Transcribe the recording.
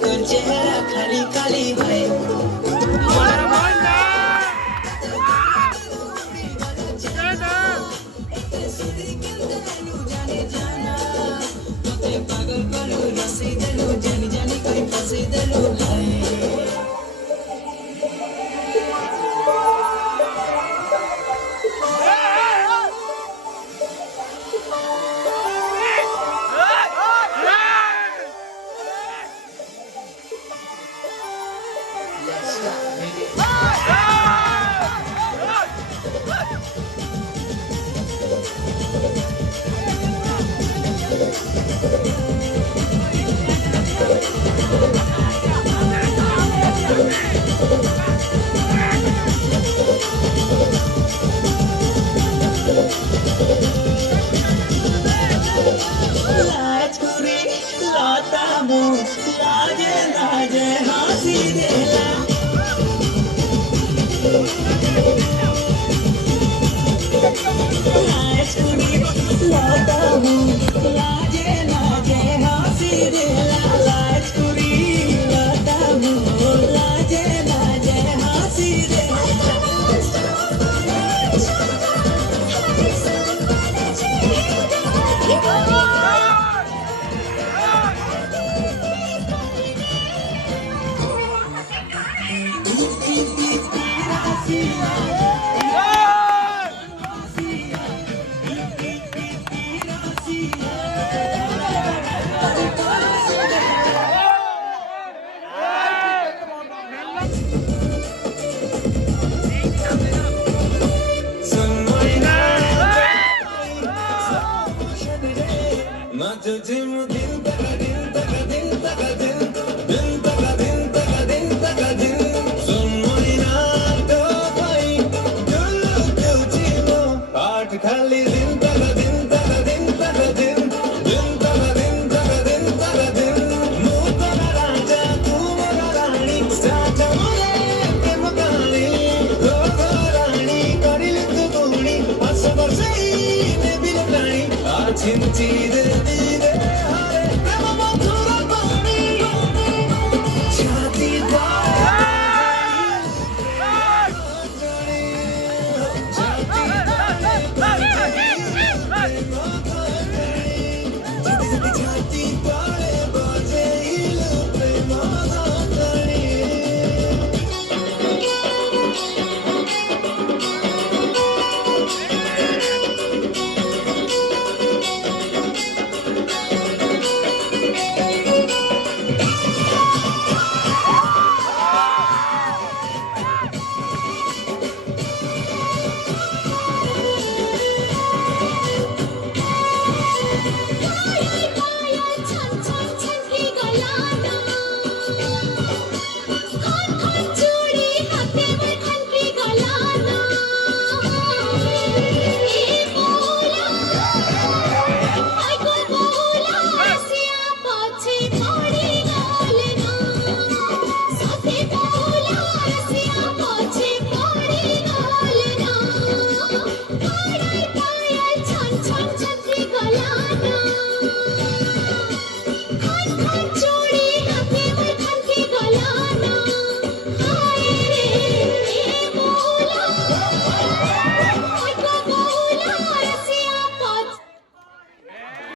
তোর চেহারা খালি খালি হয় পাগল করো রসে দিলো জানি জানি করে ফসে দিলো ভাই लाज करे लाता मो लाजे लाजे हंसी देला लाज करे लाता मो लाजे लाजे हंसी देला लाज करे लाता मो लाजे लाजे हंसी खाली दिन तक दिन तक दिन तक दिन दिन तक दिन तक दिन तक दिन नूतन राजा तू मोरा रानी साचा मोरे प्रेम कहानी लोग रानी करिल तू गोणी हस बरसई ने बिल प्राणी आ छिंची दे